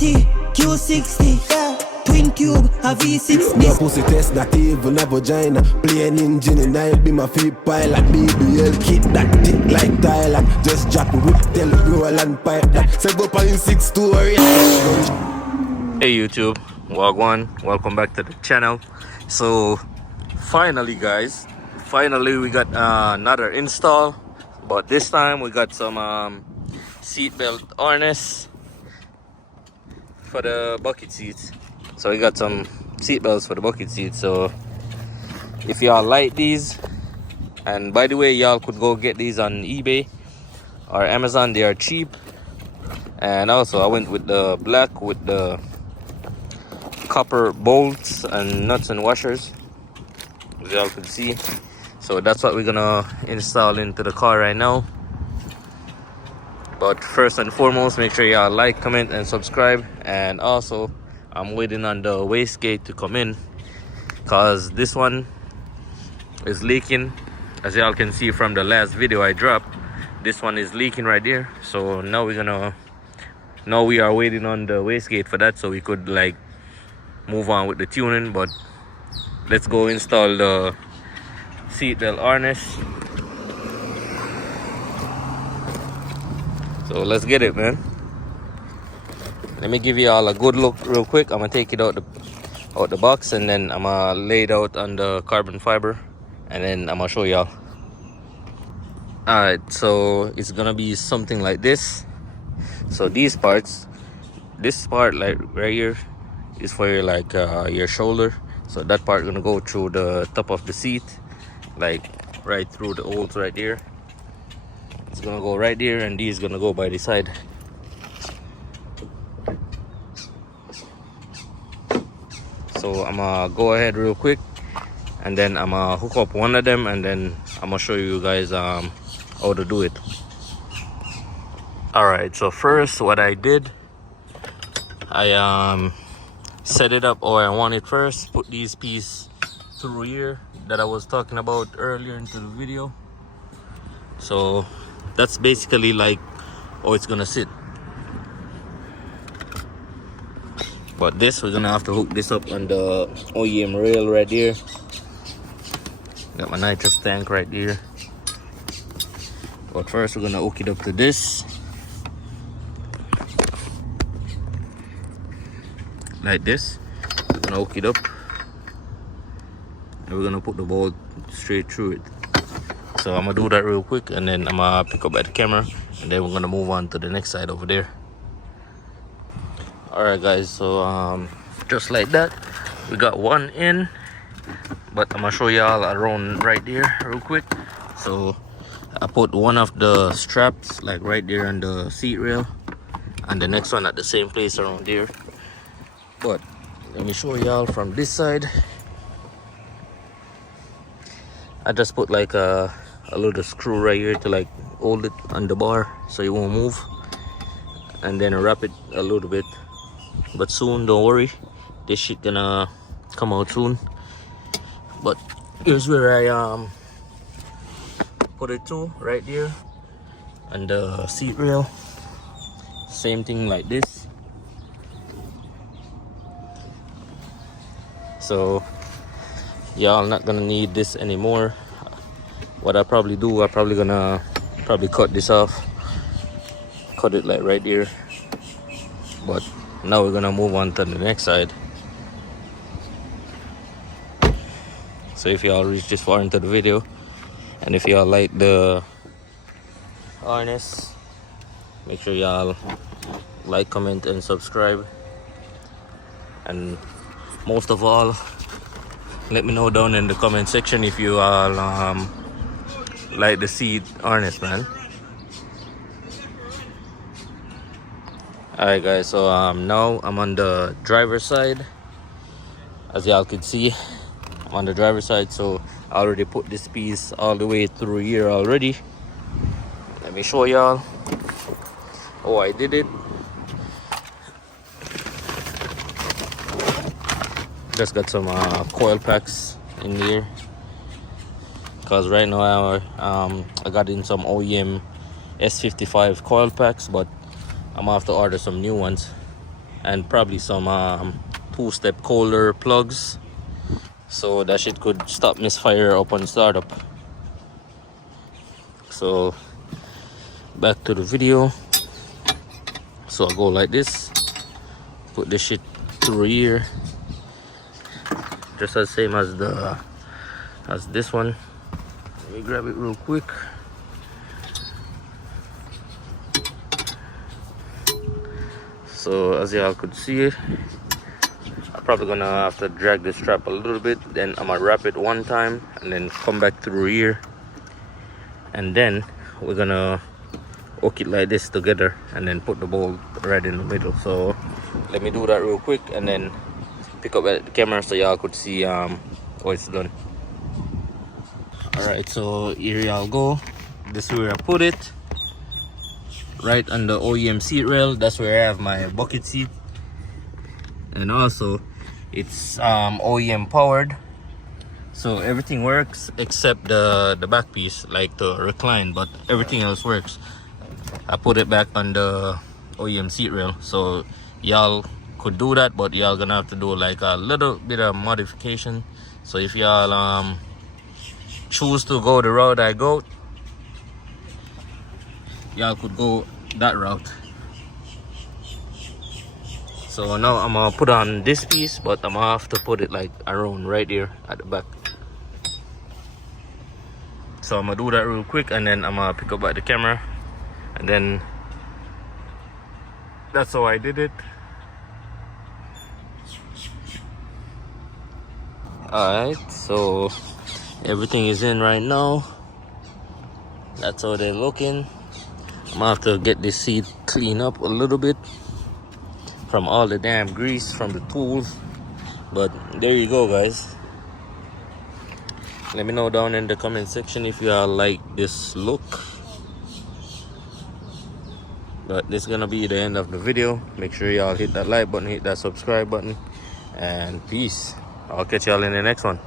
80, Q60, yeah. Twin tube, a V6. No pussy test, not even a vagina. Plain engine in I be my feet pilot. BBL kit that tick like Thailand. Just drop it, whip, tell it, roll and pipe that. 7.6 story. Hey YouTube, Wagwan, welcome back to the channel. So finally guys, we got another install, but this time we got some seatbelt harness for the bucket seats. So we got some seat belts for the bucket seats. So if y'all like these, and by the way, y'all could go get these on eBay or Amazon, they are cheap. And also I went with the black with the copper bolts and nuts and washers, as y'all can see. So that's what we're gonna install into the car right now. But first and foremost, make sure y'all like, comment and subscribe. And also I'm waiting on the wastegate to come in, cause this one is leaking. As y'all can see from the last video I dropped, this one is leaking right there. So now we are waiting on the wastegate for that, so we could like move on with the tuning. But let's go install the seatbelt harness. So let's get it, man. Let me give you all a good look real quick. I'm gonna take it out the box, and then I'm gonna lay it out on the carbon fiber, and then I'm gonna show y'all. Alright, so it's gonna be something like this. So these parts, this part like right here is for your like your shoulder. So that part gonna go through the top of the seat, like right through the holes right there. It's gonna go right there, and these gonna go by the side. So I'm gonna go ahead real quick, and then I'm gonna hook up one of them, and then I'm gonna show you guys how to do it. Alright, so first what I did, I set it up how I want it first. Put these pieces through here that I was talking about earlier into the video. So that's basically like how it's gonna sit. But this, we're gonna have to hook this up on the OEM rail right here. Got my nitrous tank right there. But first we're gonna hook it up to this, like this. We're gonna hook it up, and we're gonna put the bolt straight through it. So I'm gonna do that real quick, and then I'm gonna pick up at the camera, and then we're gonna move on to the next side over there. Alright guys, so just like that, we got one in, but I'm gonna show y'all around right there real quick. So I put one of the straps like right there on the seat rail, and the next one at the same place around there. But let me show y'all from this side. I just put like a little screw right here to like hold it on the bar so it won't move, and then wrap it a little bit. But soon, don't worry, this shit gonna come out soon. But here's where I put it to, right there, and the seat rail. Same thing like this. So y'all not gonna need this anymore. What I probably do, I gonna cut this off, cut it like right there. But now we're gonna move on to the next side. So if y'all reach this far into the video, and if y'all like the harness, make sure y'all like, comment and subscribe. And most of all, let me know down in the comment section if you all like the seat harness, man. Alright guys, so now I'm on the driver's side. As y'all can see, I'm on the driver's side. So I already put this piece all the way through here already. Let me show y'all. Oh, I did it. Just got some coil packs in here, because right now I got in some OEM S55 coil packs, but I'm gonna have to order some new ones. and probably some 2-step Kohler plugs, so that shit could stop misfire upon startup. So back to the video. So I go like this, put this shit through here, just as same as this one. Let me grab it real quick. So as y'all could see, I'm probably gonna have to drag this strap a little bit, then I'm gonna wrap it one time and then come back through here, and then we're gonna hook it like this together and then put the bolt right in the middle. So let me do that real quick and then pick up at the camera so y'all could see how it's done. Alright, so here y'all go. This is where I put it, right on the OEM seat rail. That's where I have my bucket seat, and also it's OEM powered, so everything works except the back piece, like the recline, but everything else works. I put it back on the OEM seat rail, so y'all could do that, but y'all gonna have to do like a little bit of modification. So if y'all choose to go the route I go, y'all could go that route. So now I'm gonna put on this piece, but I'm gonna have to put it like around right here at the back. So I'm gonna do that real quick and then I'm gonna pick up at the camera, and then that's how I did it. Alright, so everything is in right now. That's how they're looking. I'm gonna have to get this seat cleaned up a little bit from all the damn grease from the tools, but there you go, guys. Let me know down in the comment section if y'all like this look. But this is gonna be the end of the video. Make sure y'all hit that like button, hit that subscribe button, and peace. I'll catch y'all in the next one.